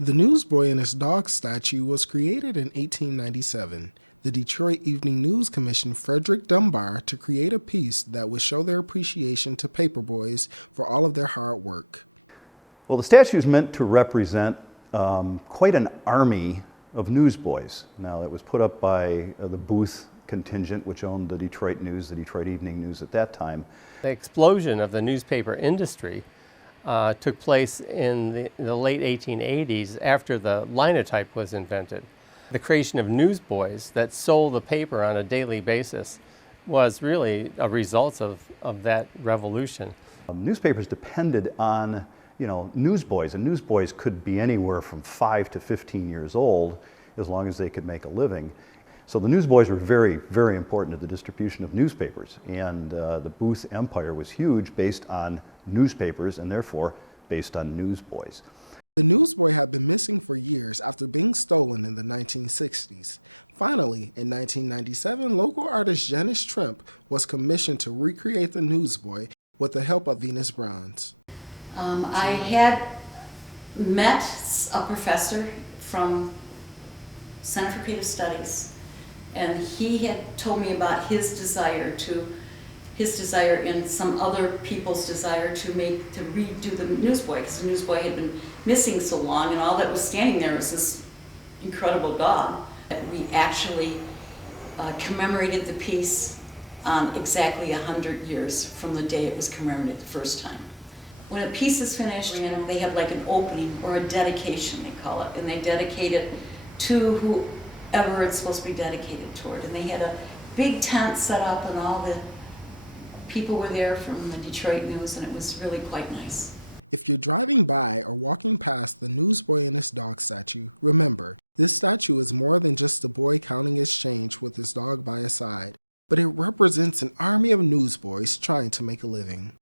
The Newsboy and His Dog statue was created in 1897. The Detroit Evening News commissioned Frederick Dunbar to create a piece that would show their appreciation to paperboys for all of their hard work. Well, the statue is meant to represent quite an army of newsboys. Now, it was put up by the Booth contingent, which owned the Detroit News, the Detroit Evening News at that time. The explosion of the newspaper industry took place in the late 1880s after the linotype was invented. The creation of newsboys that sold the paper on a daily basis was really a result of that revolution. Newspapers depended on newsboys, and newsboys could be anywhere from 5 to 15 years old as long as they could make a living. So the newsboys were very, very important to the distribution of newspapers, and the Booth empire was huge based on newspapers and therefore based on newsboys. The newsboy had been missing for years after being stolen in the 1960s. Finally, in 1997, local artist Janice Trimp was commissioned to recreate the newsboy with the help of Venus Bronze. I had met a professor from Center for Creative Studies, and he had told me about his desire and some other people's desire to redo the newsboy, because the newsboy had been missing so long, and all that was standing there was this incredible dog. We actually commemorated the piece on exactly 100 years from the day it was commemorated the first time. When a piece is finished, they have like an opening or a dedication, they call it, and they dedicate it to whoever it's supposed to be dedicated toward. And they had a big tent set up, and all the people were there from the Detroit News, and it was really quite nice. If you're driving by or walking past the Newsboy and His Dog statue, remember, this statue is more than just a boy counting his change with his dog by his side, but it represents an army of newsboys trying to make a living.